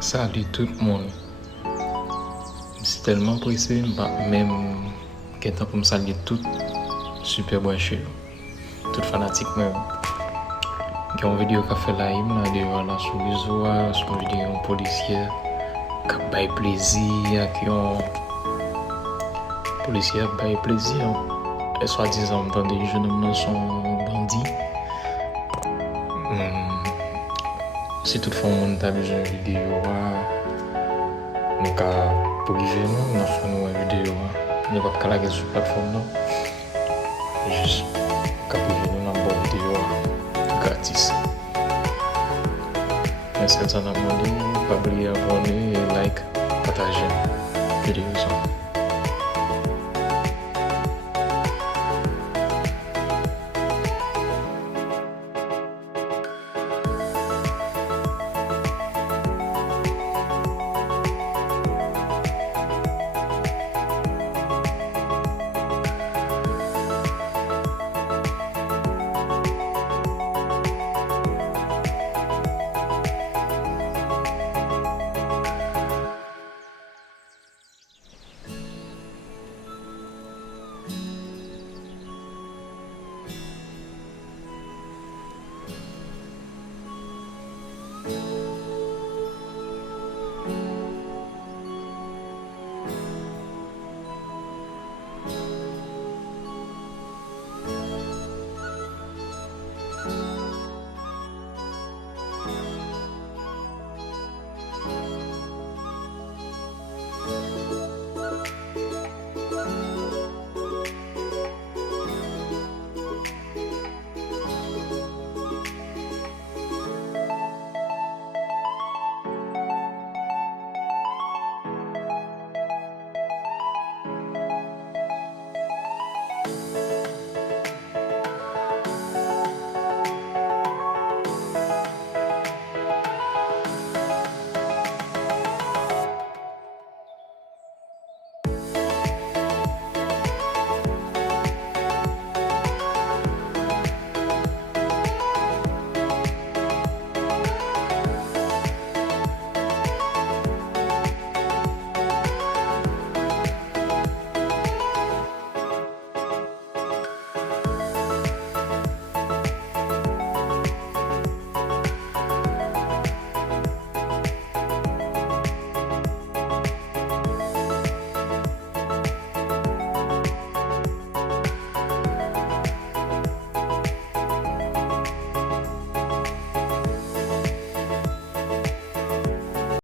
Salut tout le monde. C'est tellement pressé, même qu'un temps pour me saluer tout super branché, tout fanatique même. Il y a une vidéo qui a fait la hymne là sur les réseaux, sur une vidéo un policier qui a bail plaisir, qui ont policier bail plaisir. Et soi-disant, dans des jeunes hommes sont bandits. Si toutefois on t'a besoin de vidéo, nous avons privé, nous avons fait une vidéo. Nous n'avons pas la sur la plateforme. Juste privé, nous avons une vidéo gratis. Merci à vous, pas oublier d'abonner et like, partager la vidéo.